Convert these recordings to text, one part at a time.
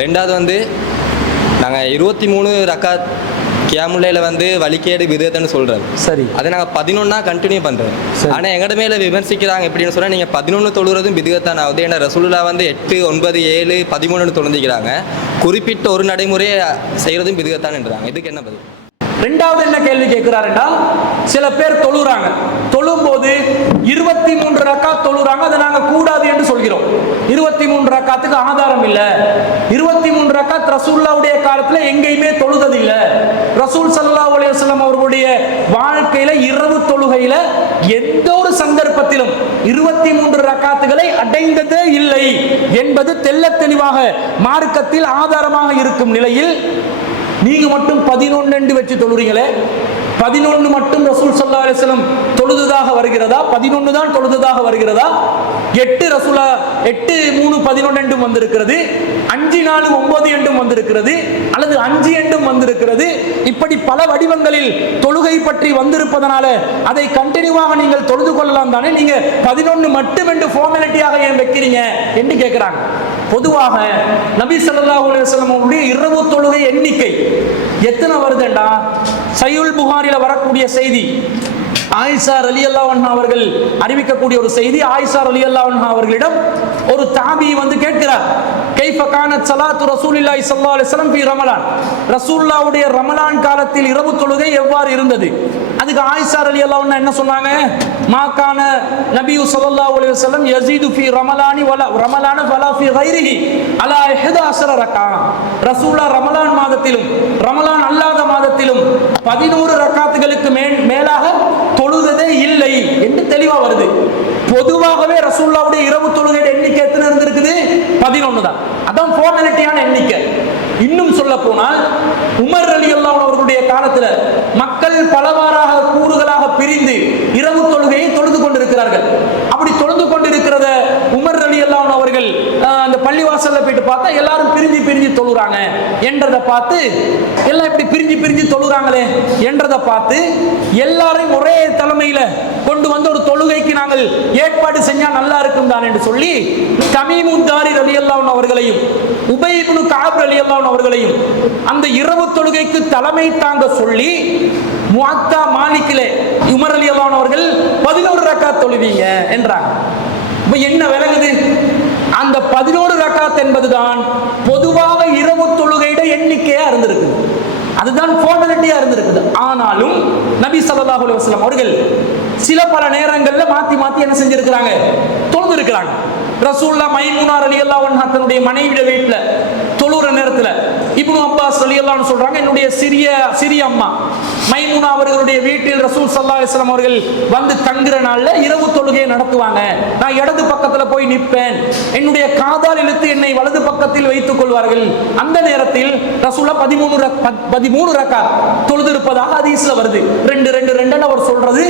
ரெண்டாவது வந்து நாங்கள் இருபத்தி மூணு ரக்காத் கியாமுல்லையில் வந்து வழிகேடு விதத்துன்னு சொல்கிறது சரி. அதை நாங்கள் பதினொன்னா கண்டினியூ பண்ணுறோம். ஆனால் எங்கட மேலே விமர்சிக்கிறாங்க எப்படின்னு சொன்னால் நீங்கள் பதினொன்று தொழுறதும் விதத்தான் ஆகுது. ஏன்னா ரசூலுல்லா வந்து எட்டு ஒன்பது ஏழு பதிமூணுன்னு தொழுந்திக்கிறாங்க குறிப்பிட்ட ஒரு நடைமுறையை செய்கிறதும் விதத்தான்ன்றாங்க இதுக்கு என்ன பதில்? ரெண்டாவது என்ன கேள்வி கேட்கிறாருன்னா சில பேர் தொழுறாங்க. தொழும் போது இருபத்தி மூன்று ரக்கா தொழுறாங்க. அதை நாங்கள் கூடாது என்று சொல்கிறோம். இருபத்தி மூன்று ரக்காத்துக்கு ஆதாரம் இல்லை. இருபத்தி மூன்று ரக்காத் ரசூல்லாவுடைய காலத்தில் எங்கேயுமே தொழுதது இல்லை ரசூல் சல்லா அலைஹி அவர்களுடைய வாழ்க்கையில இரவு தொழுகையில எந்த ஒரு சந்தர்ப்பத்திலும் இருபத்தி மூன்று ரக்காத்துகளை அடைந்ததே இல்லை என்பது தெல்ல தெளிவாக மார்க்கத்தில் ஆதாரமாக இருக்கும் நிலையில் நீங்க மட்டும் பதினொன்னு வச்சு தொழுறீங்களே. பதினொன்று மட்டும் ரசூல் சல்லா அலிஸ்லம் தொழுதுதாக வருகிறதா? பதினொன்று தான் தொழுதுதாக வருகிறதா? எட்டு ரசூலா எட்டு மூணு பதினொன்று என்றும் வந்திருக்கிறது. அஞ்சு நாலு ஒன்பது என்றும் வந்திருக்கிறது. அல்லது அஞ்சு என்றும் வந்திருக்கிறது. இப்படி பல வடிவங்களில் தொழுகை பற்றி வந்திருப்பதனால அதை கண்டினியூவாக நீங்கள் தொழுது கொள்ளலாம் தானே? நீங்க பதினொன்று மட்டும் என்று ஃபார்மாலிட்டியாக ஏன் வைக்கிறீங்க? என்று கேட்கிறாங்க பொதுவாக நபி சல்லா அலைஹி அவருடைய இரவு தொழுகை எண்ணிக்கை எத்தனை வருதுண்டா? சையுல் புகாரில வரக்கூடிய செய்தி ஆயிஷார் அலி அன்ஹா அவர்கள் அறிவிக்கக்கூடிய ஒரு செய்தி ஆயிஷார் அலி அன்ஹா அவர்களிடம் ஒரு தாபி வந்து கேட்கிறார் கைஃப கானத் சலாத்து ரசூலில்லாஹி ஸல்லல்லாஹு அலைஹி வஸல்லம் ஃபீ ரமலான்? ரசூலுல்லாஹ்வுடைய ரமலான் காலத்தில் இரவு தொழுகை எவ்வாறு இருந்தது? அதுக்கு ஆயிஷா அலி அல்லா என்ன சொன்னாங்க? மாக்கான கான நபியு ஸல்லல்லாஹு அலைஹி வஸல்லம் யஸீது ஃபீ ரமலானி வலா ரமலான வலா ஃபி கைரிஹி அலா 11 ரக்கா ரசூலா ரமலான் மாதத்திலும் ரமலான் அல்லாத மாதத்திலும் 11 ரக்காத்துகளுக்கு மேல் மேலாக தொழுததே இல்லை என்று தெளிவாக வருது. பொதுவாகவே ரசூல்லாவுடைய இரவு தொழுகையோட எண்ணிக்கை எத்தனை இருந்திருக்குது? பதினொன்று தான். அதான் ஃபார்மாலிட்டியான எண்ணிக்கை. இன்னும் சொல்ல போனால் உமர் அலி அல்லாவுடைய காலத்தில் மக்கள் பலவாறாக கூறுகளாக பிரிந்து இரவு தொழுகையை தொழுது கொண்டிருக்கிறார்கள். உமர் அலி அவர்கள் அந்த பள்ளிவாசல்ல போயிட்டு பார்த்தா எல்லாரும் பிரிஞ்சு பிரிஞ்சு தொழுறாங்க. என்றதை பார்த்து எல்லாம் இப்படி பிரிஞ்சு பிரிஞ்சு தொழுறாங்களே என்றதை பார்த்து எல்லாரையும் ஒரே தலைமையில கொண்டு வந்து ஒரு தொழுகைக்கு நாங்கள் ஏற்பாடு செஞ்சா நல்லா இருக்கும் தான் என்று சொல்லி தமீமுத்தாரி ரலி அல்லாஹ் அவர்களையும் உபைபுனு காப் ரலி அல்லாஹ் அவர்களையும் அந்த இரவு தொழுகைக்கு தலைமை தாங்க சொல்லி முஅத்தா மாலிக்கிலே உமர் அலி அல்லான் அவர்கள் பதினோரு ரக்கா தொழுவீங்க என்றாங்க. இப்போ என்ன விளங்குது? அந்த பதினோரு ரக்காத் என்பதுதான் பொதுவாக இரவு தொழுகையிட எண்ணிக்கையா இருந்திருக்கு. அதுதான் ஃபார்மாலிட்டியா இருந்திருக்குது. ஆனாலும் நபி சல்லாஹ் அலுவலம் அவர்கள் சில பல நேரங்களில் மாத்தி மாத்தி என்ன செஞ்சிருக்கிறாங்க? தொழுது இருக்கிறாங்க ரசூல்லா மைமுனார் அலி அன்ஹா தன்னுடைய மனைவிட வீட்டுல தொழுற நேரத்துல இப்னு அப்பாஸ் அலி அல்லான்னு சொல்றாங்க என்னுடைய சிறிய சிறிய அம்மா மைமுனா அவர்களுடைய வீட்டில் ரசூல் சல்லா அலைஹி அவர்கள் வந்து தங்குற நாள்ல இரவு தொழுகையை நடத்துவாங்க. நான் இடது பக்கத்துல போய் நிற்பேன் என்னுடைய காதால் இழுத்து என்னை வலது பக்கத்தில் வைத்துக் கொள்வார்கள். அந்த நேரத்தில் ரசூல்லா பதிமூணு ரக்- பதிமூணு ரக்கா தொழுது இருப்பதாக ஹதீஸ்ல வருது. ரெண்டு ரெண்டு ரெண்டுன்னு அவர் சொல்றது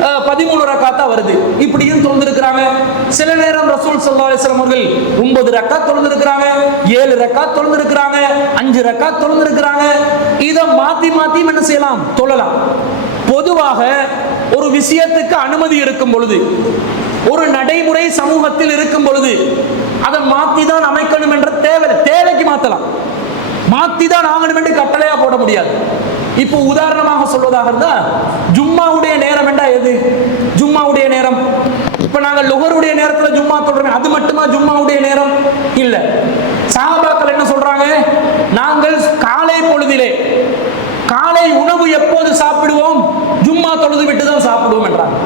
அஹ், பதிமூணு ரக்காத்தா வருது. இப்படியும் தொழுந்திருக்கிறாங்க சில நேரம் ரசூல் சல்லா அலிஸ்லாம் அவர்கள் ஒன்பது ரக்கா தொழுந்திருக்கிறாங்க ஏழு ரக்கா தொழுந்திருக்கிறாங்க அஞ்சு ரக்கா தொழுந்திருக்கிறாங்க இதை மாத்தி மாத்தி என்ன செய்யலாம்? தொழலாம். பொதுவாக ஒரு விஷயத்துக்கு அனுமதி இருக்கும் பொழுது ஒரு நடைமுறை சமூகத்தில் இருக்கும் பொழுது அதை மாத்தி தான் அமைக்கணும் என்ற தேவை தேவைக்கு மாத்தலாம். மாத்தி தான் ஆகணும் என்று கட்டளையா போட முடியாது. இப்போ உதாரணமாக சொல்வதாக இருந்தா ஜும்மாவுடைய நேரம் என்றா எது? ஜும்மாவுடைய நேரம். இப்ப நாங்கள் லுகருடைய நேரத்துல ஜும்மா சொல்றோமே அது மட்டுமா ஜும்மாவுடைய நேரம்? இல்ல. சாபாக்கள் என்ன சொல்றாங்க? நாங்கள் காலை பொழுதிலே காலை உணவு எப்போது சாப்பிடுவோம்? ஜும்மா தொழுது விட்டு தான் சாப்பிடுவோம் என்றாங்க.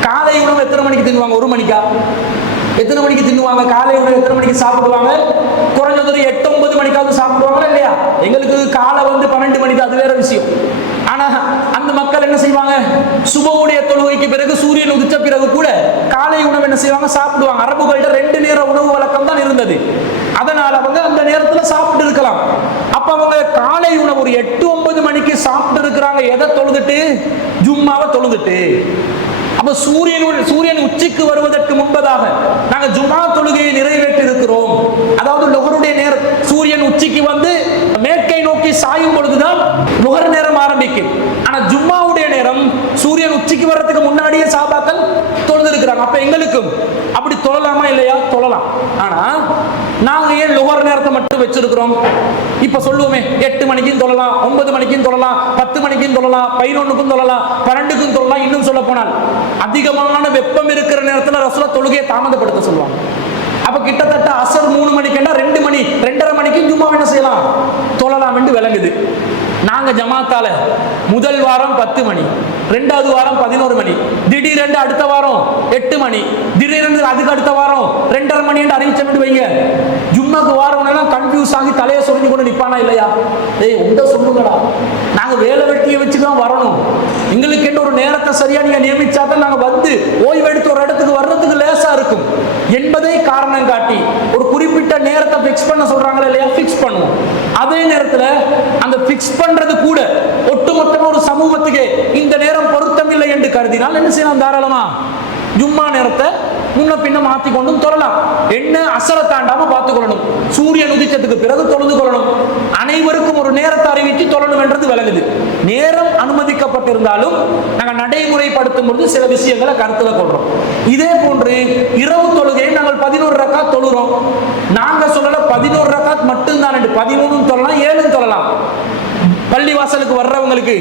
காலை உணவு எத்தனை மணிக்கு தின்னுவாங்க ஒரு மணிக்கா? எத்தனை மணிக்கு தின்னுவாங்க? காலை உணவு எத்தனை மணிக்கு சாப்பிடுவாங்க? குறைஞ்சது ஒரு எட்டு ஒன்பது மணிக்காவது சாப்பிடுவாங்களா இல்லையா? எங்களுக்கு காலை வந்து பன்னெண்டு மணிக்கு அது வேற விஷயம். ஆனா அந்த மக்கள் என்ன செய்வாங்க? சுபவுடைய தொழுகைக்கு பிறகு சூரியன் உதிச்ச பிறகு கூட காலை உணவு என்ன செய்வாங்க? சாப்பிடுவாங்க. அரபுகள்கிட்ட ரெண்டு நேர உணவு வழக்கம் தான் இருந்தது. அதனால அவங்க அந்த நேரத்துல சாப்பிட்டு இருக்கலாம். அப்ப அவங்க காலை உணவு ஒரு எட்டு ஒன்பது மணிக்கு சாப்பிட்டு இருக்கிறாங்க. எதை தொழுதுட்டு? ஜும்மாவை தொழுதுட்டு. அப்ப சூரியன் சூரியன் உச்சிக்கு வருவதற்கு முன்பதாக நாங்கள் ஜும்மா தொழுகையை நிறைவேற்றி இருக்கிறோம் அதாவது நுகருடைய நேரம் சூரியன் உச்சிக்கு வந்து மேற்கை நோக்கி சாயும் பொழுதுதான் நுகர் நேரம் ஆரம்பிக்கும். ஆனா ஜும்மாவுடைய நேரம் சூரியன் உச்சிக்கு வர்றதுக்கு முன்னாடியே சாபாக்கள் தொழுது இருக்கிறாங்க அப்ப எங்களுக்கும் அப்படி தொழலாமா இல்லையா? தொழலாம். ஆனா நாங்க ஏன் லுகர் நேரத்தை மட்டும் வச்சிருக்கிறோம்? இப்ப சொல்லுவோமே எட்டு மணிக்கும் தொழலாம் ஒன்பது மணிக்கும் தொழலாம் பத்து மணிக்கும் தொழலாம் பதினொன்னுக்கும் தொழலாம் பன்னெண்டுக்கும் தொழலாம் இன்னும் சொல்ல போனால் அதிகமான வெப்பம் இருக்கிற நேரத்துல ரசூலா தொழுகையை தாமதப்படுத்த சொல்லுவாங்க. அப்ப கிட்டத்தட்ட அசர் மூணு மணிக்குண்டா ரெண்டு மணி ரெண்டரை மணிக்கு ஜும்மா என்ன செய்யலாம்? தொழலாம் என்று விளங்குது. நாங்க ஜமாத்தால முதல் வாரம் பத்து மணி ரெண்டாவது வாரம் பதினோரு மணி திடீரென்று அடுத்த வாரம் எட்டு மணி திடீரென்று அதுக்கு அடுத்த வாரம் ரெண்டரை மணி என்று அறிவிச்சோம்னு வைங்க. ஜும்மாக்கு வாரம் கன்ஃபியூஸ் ஆகி தலையை சொல்லி கொண்டு நிற்பானா இல்லையா? ஏய் உண்ட சொல்லுங்கடா. நாங்கள் வேலை வெட்டியை வச்சு தான் வரணும். எங்களுக்கு என்ன ஒரு நேரத்தை சரியா நீங்க நியமிச்சா தான் நாங்கள் வந்து ஓய்வெடுத்து ஒரு இடத்துக்கு வர்றதுக்கு லேசா இருக்கும். என்பதை காரணம் காட்டி ஒரு குறிப்பிட்ட நேரத்தை ஃபிக்ஸ் பண்ண சொல்றாங்களா இல்லையா? ஃபிக்ஸ் பண்ணுவோம். அதே நேரத்தில் அந்த ஃபிக்ஸ் பண்றது கூட சமூகத்துக்கு இந்த நேரம் பொருத்தமில்லை என்று கருதினால் என்ன செய்யலாம்? தாராளமா ஜும்மா நேரத்தை முன்ன பின்ன மாத்தி கொண்டும் தொழலாம் என்ன அசர தாண்டாம பார்த்து கொள்ளணும் சூரியன் உதிச்சதுக்கு பிறகு தொழுது கொள்ளணும். அனைவருக்கும் ஒரு நேரத்தை அறிவித்து தொழணும் என்றது விளங்குது நேரம் அனுமதிக்கப்பட்டிருந்தாலும் நாங்கள் நடைமுறைப்படுத்தும் பொழுது சில விஷயங்களை கருத்துல கொள்றோம். இதே போன்று இரவு தொழுகையை நாங்கள் பதினோரு ரக்காத் தொழுறோம். நாங்க சொல்லல பதினோரு ரக்காத் மட்டும்தான் பதிமூணும் தொழலாம் ஏழும் தொழலாம். பள்ளிவாசலுக்கு வர்றவங்களுக்கு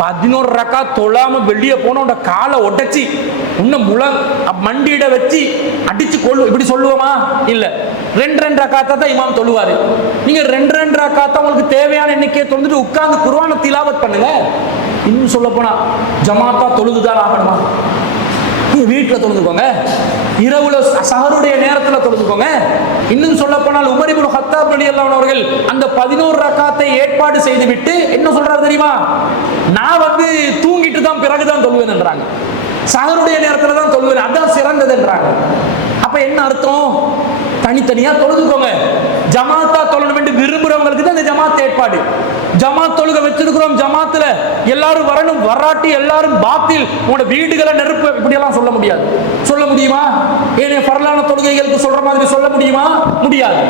பதினோரு ரக்கா தொழாம வெளியே போன காலை உடைச்சி உன்னை முழ மண்டியிட வச்சு அடிச்சு கொள்ளு இப்படி சொல்லுவோமா? இல்ல. ரெண்டு ரெண்டு ரக்காத்தா தான் இமாம் தொழுவாரு. நீங்க ரெண்டு ரெண்டு ரக்காத்தா உங்களுக்கு தேவையான எண்ணிக்கையை தொழுந்துட்டு உட்கார்ந்து குருவான திலாவத் பண்ணுங்க. இன்னும் சொல்ல போனா ஜமாத்தா தொழுதுதான் ஆகணுமா? நீங்க வீட்டுல தொழுதுக்கோங்க. இரவுல சஹருடைய நேரத்துல தொழுதுக்கோங்க. இன்னும் சொல்ல போனால் உமரிபுல் இப்னு ஹத்தாப் ரலியல்லாஹு அவர்கள் அந்த பதினோரு ரக்காத்தை ஏற்பாடு செய்து விட்டு என்ன சொல்றாரு தெரியுமா? நான் வந்து தூங்கிட்டு தான் பிறகுதான் தொழுவேன் என்றாங்க. சஹருடைய நேரத்துல தான் தொழுவேன் அதான் சிறந்ததுன்றாங்க அப்ப என்ன அர்த்தம்? தனித்தனியா தொழுதுக்கோங்க. ஜமா தொழணும் என்று விரும்புறவங்களுக்கு தான் இந்த ஜமாத் ஏற்பாடு. ஜமாத் தொழுக வச்சிருக்கிறோம். ஜமாத்துல எல்லாரும் வரணும். வராட்டி எல்லாரும் பாத்தில் உங்களோட வீடுகளை நெருப்பு இப்படி எல்லாம் சொல்ல முடியாது. சொல்ல முடியுமா? ஏனே பரலான தொழுகைகளுக்கு சொல்ற மாதிரி சொல்ல முடியுமா? முடியாது.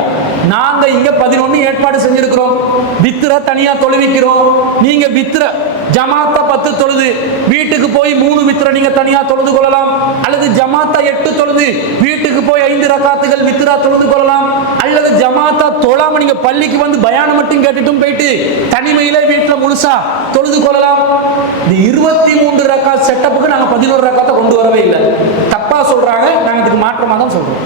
நாங்க இங்க பதினொன்னு ஏற்பாடு செஞ்சிருக்கிறோம். வித்திர தனியா தொழுவிக்கிறோம். நீங்க வித்திர ஜமாத்தா பத்து தொழுது. வீட்டுக்கு போய் மூணு வித்திர நீங்க தனியா தொழுது கொள்ளலாம். அல்லது ஜமாத்தா எட்டு தொழுது. வீட்டுக்கு போய் ஐந்து ரகாத்துகள் வித்திரா தொழுது கொள்ளலாம். தொழாம நீங்க பள்ளிக்கு வந்து பயானம் மட்டும் கேட்டுட்டும் போயிட்டு தனிமையில வீட்டுல முழுசா தொழுது கொள்ளலாம். இந்த இருபத்தி மூன்று ரக்கா செட்டப்புக்கு நாங்க பதினோரு ரக்காத்தை கொண்டு வரவே இல்லை. தப்பா சொல்றாங்க நாங்க இதுக்கு மாற்றமா தான் சொல்றோம்.